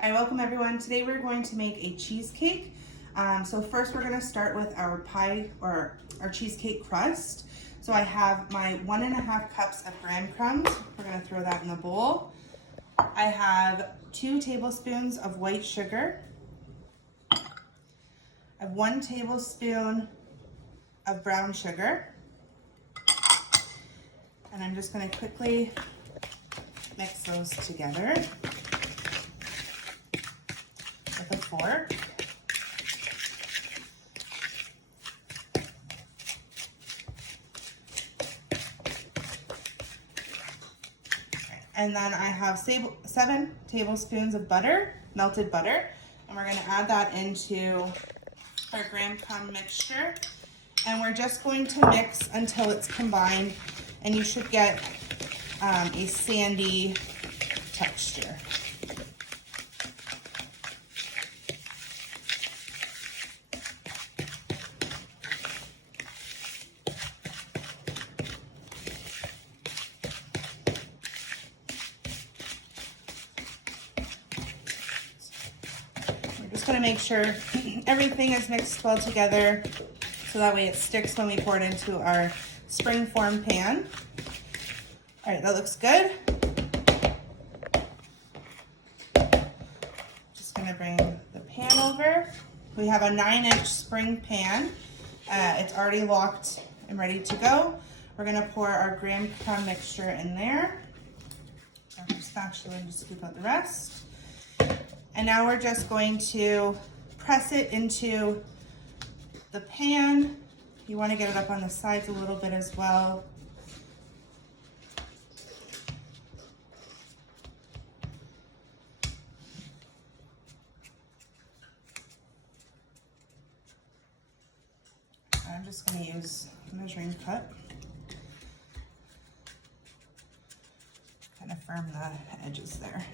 All right, welcome everyone. Today we're going to make a cheesecake. So first we're going to start with our pie or our cheesecake crust. So I have my 1.5 cups of graham crumbs. We're going to throw that in the bowl. I have 2 tablespoons of white sugar. I have 1 tablespoon of brown sugar. And I'm just going to quickly mix those together with a fork. And then I have 7 tablespoons of butter, melted butter, and we're going to add that into our graham crumb mixture. And we're just going to mix until it's combined, and you should get a sandy texture. Going to make sure everything is mixed well together so that way it sticks when we pour it into our springform pan. All right, that looks good. Just going to bring the pan over. We have a 9-inch spring pan. It's already locked and ready to go. We're going to pour our graham crumb mixture in there. Grab our spatula and just scoop out the rest. And now we're just going to press it into the pan. You want to get it up on the sides a little bit as well. I'm just going to use a measuring cup. Kind of firm the edges there.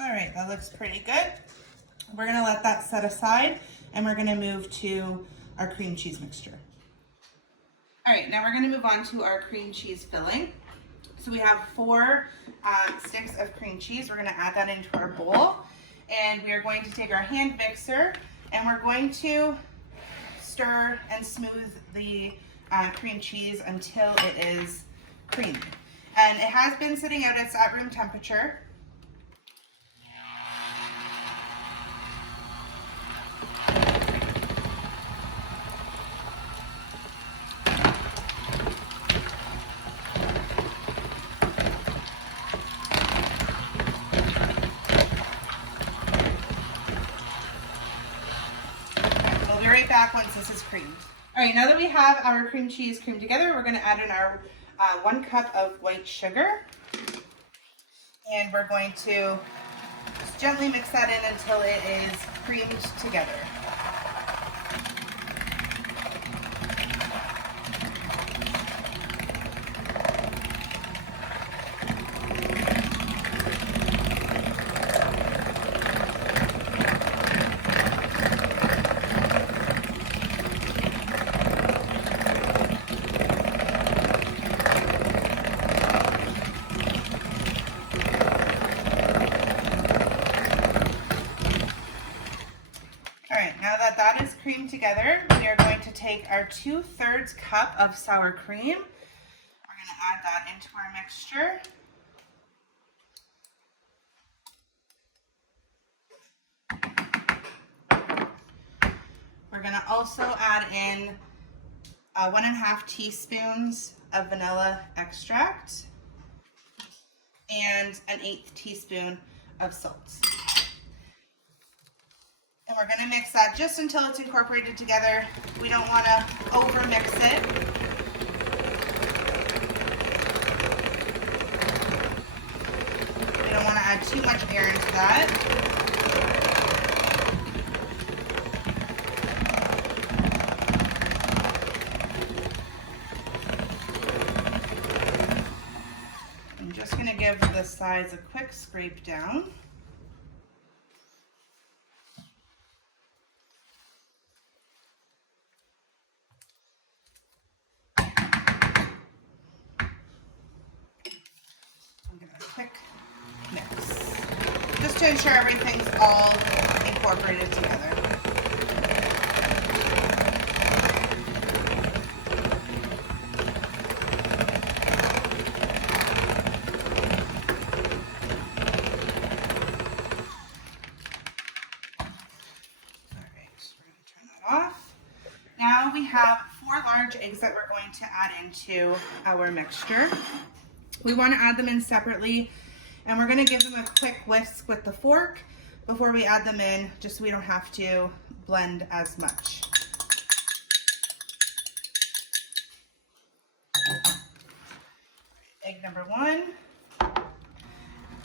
All right, that looks pretty good. We're gonna let that set aside and we're gonna move to our cream cheese mixture. All right, now we're gonna move on to our cream cheese filling. So we have 4 sticks of cream cheese. We're gonna add that into our bowl. And we are going to take our hand mixer and we're going to stir and smooth the cream cheese until it is creamy. And it has been sitting out at room temperature. Right back once this is creamed. All right, now that we have our cream cheese creamed together, we're going to add in our 1 cup of white sugar. And we're going to just gently mix that in until it is creamed together. Now that that is creamed together, we are going to take our 2/3 cup of sour cream. We're going to add that into our mixture. We're going to also add in 1.5 teaspoons of vanilla extract and an 1/8 teaspoon of salt. And we're going to mix that just until it's incorporated together. We don't want to over mix it. We don't want to add too much air into that. give the sides a quick scrape down. Give it a quick mix, just to ensure everything's all incorporated together. Off. Now we have 4 large eggs that we're going to add into our mixture. We want to add them in separately, and we're going to give them a quick whisk with the fork before we add them in, just so we don't have to blend as much. Egg number 1.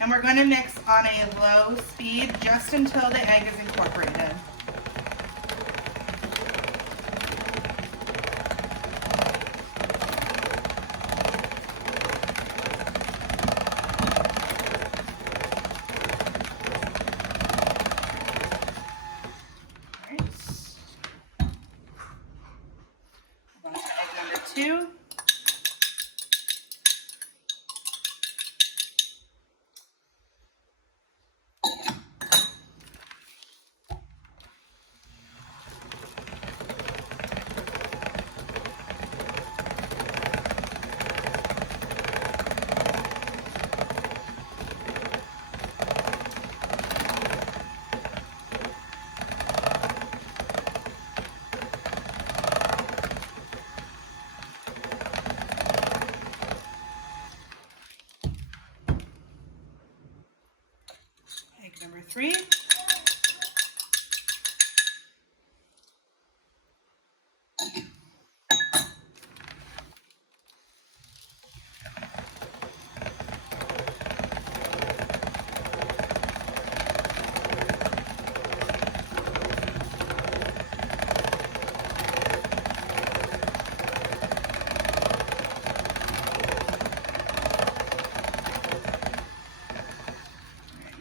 And we're going to mix on a low speed just until the egg is incorporated. Two. Egg number 3.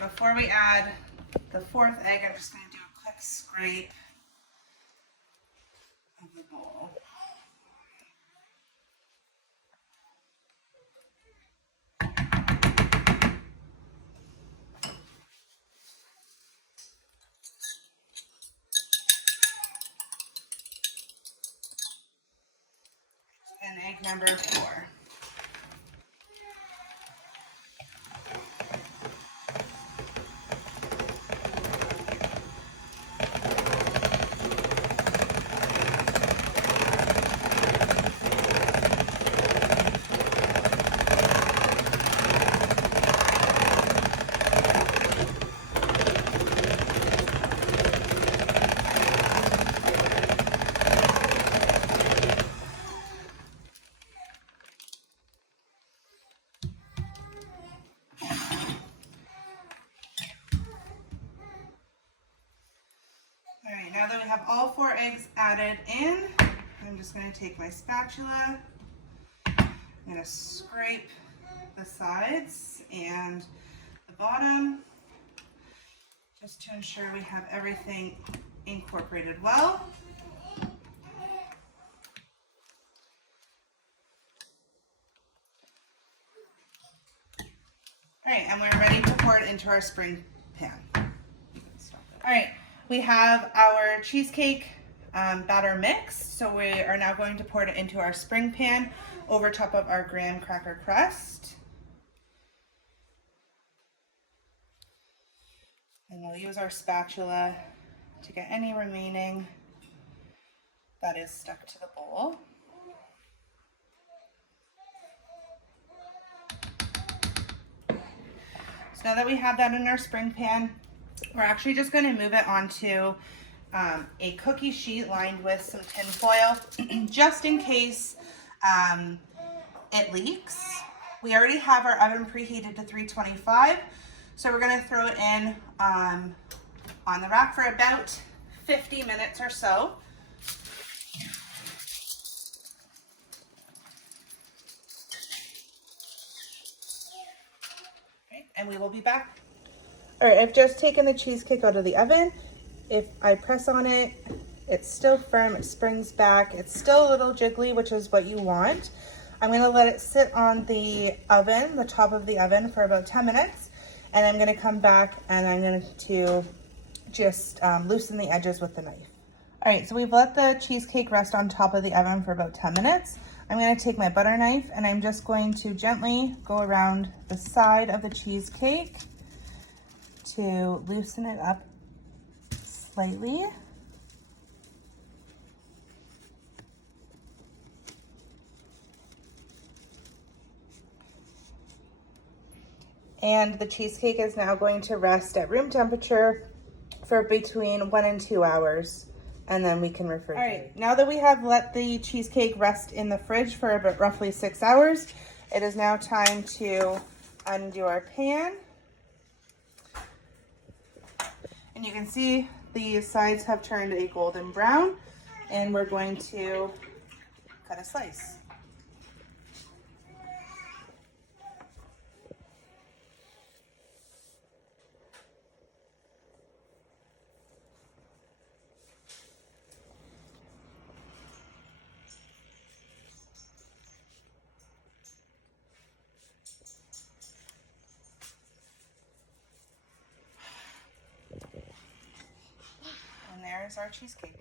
Before we add the 4th egg, I'm just going to do a quick scrape of the bowl. And egg number 4. Alright, now that we have all 4 eggs added in, I'm just going to take my spatula, I'm going to scrape the sides and the bottom, just to ensure we have everything incorporated well. Alright, and we're ready to pour it into our spring pan. Alright, we have our cheesecake batter mixed, so we are now going to pour it into our spring pan over top of our graham cracker crust. And we'll use our spatula to get any remaining that is stuck to the bowl. So now that we have that in our spring pan, we're actually just going to move it onto a cookie sheet lined with some tin foil, just in case it leaks. We already have our oven preheated to 325, so we're going to throw it in on the rack for about 50 minutes or so. and we will be back. All right, I've just taken the cheesecake out of the oven. If I press on it, it's still firm, it springs back. It's still a little jiggly, which is what you want. I'm gonna let it sit on the oven, the top of the oven, for about 10 minutes. And I'm gonna come back and I'm going to just loosen the edges with the knife. All right, so we've let the cheesecake rest on top of the oven for about 10 minutes. I'm gonna take my butter knife and I'm just going to gently go around the side of the cheesecake to loosen it up slightly. And the cheesecake is now going to rest at room temperature for between 1 and 2 hours, and then we can refrigerate. All right, now that we have let the cheesecake rest in the fridge for about roughly 6 hours, it is now time to undo our pan. And you can see the sides have turned a golden brown, and we're going to cut a slice. And there's our cheesecake.